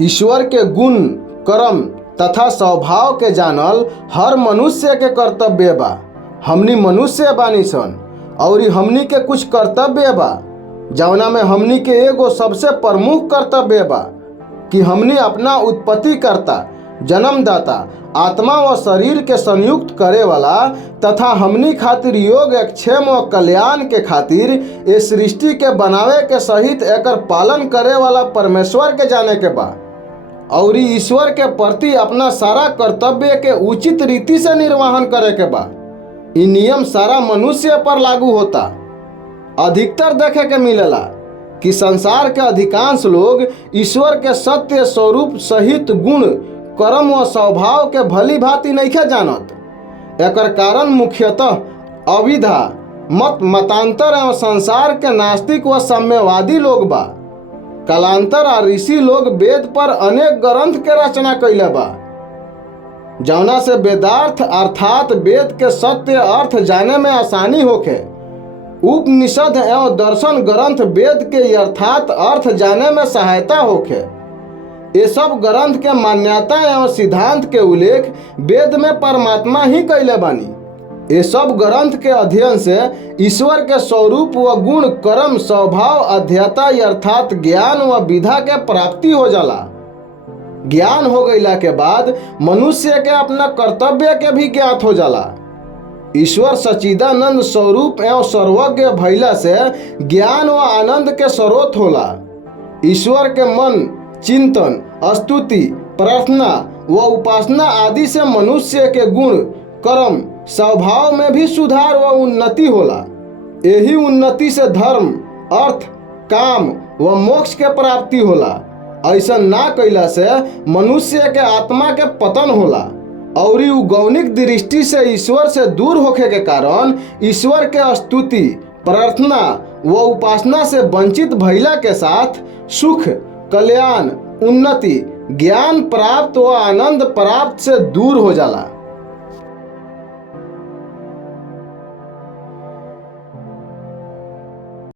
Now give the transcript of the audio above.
ईश्वर के गुण, कर्म तथा स्वभाव के जानल हर मनुष्य के कर्तव्य बा। हमनी मनुष्य बानी सन और हमनी के कुछ कर्तव्य बा, जवना में हमनी के एगो सबसे प्रमुख कर्तव्य बा कि हमनी अपना उत्पत्ति करता, जन्मदाता, आत्मा व शरीर के संयुक्त करे वाला तथा हमनी खातिर योग, क्षेम व कल्याण के खातिर इस सृष्टि के बनावे के सहित एकर पालन करे वाला परमेश्वर के जाने के बा और ईश्वर के प्रति अपना सारा कर्तव्य के उचित रीति से निर्वहन करे के बा। इ नियम सारा मनुष्य पर लागू होता। अधिकतर देखे के मिलेला कि संसार के अधिकांश लोग ईश्वर के सत्य स्वरूप सहित गुण, कर्म व स्वभाव के भली भांति नइखे जानत। एकर कारण मुख्यतः अविधा, मतांतर एवं संसार के नास्तिक व साम्यवादी लोग बा। कालांतर आ ऋषि लोग वेद पर अनेक ग्रंथ के रचना कइले बा, जौना से वेदार्थ अर्थात वेद के सत्य अर्थ जाने में आसानी होखे। उपनिषद एवं दर्शन ग्रंथ वेद के यथार्थ अर्थ जाने में सहायता होखे। ये सब ग्रंथ के मान्यता एवं सिद्धांत के उल्लेख वेद में परमात्मा ही कइले बानी। ये सब ग्रंथ के अध्ययन से ईश्वर के स्वरूप व गुण, कर्म, स्वभाव, अध्ययता अर्थात ज्ञान व विधा के प्राप्ति हो जाला। ज्ञान हो गईला के बाद मनुष्य के अपना कर्तव्य के भी ज्ञात हो जाला। ईश्वर सच्चिदानंद स्वरूप एवं सर्वज्ञ भइला से ज्ञान व आनंद के स्रोत होला। ईश्वर के मन, चिंतन, स्तुति, प्रार्थना व उपासना आदि से मनुष्य के गुण, कर्म, स्वभाव में भी सुधार व उन्नति होला। यही उन्नति से धर्म, अर्थ, काम व मोक्ष के प्राप्ति होला। ऐसा ना कइला से मनुष्य के आत्मा के पतन होला और उ गौणिक दृष्टि से ईश्वर से दूर होखे के कारण ईश्वर के स्तुति, प्रार्थना व उपासना से वंचित भइला के साथ सुख, कल्याण, उन्नति, ज्ञान प्राप्त व आनंद प्राप्त से दूर हो जाला।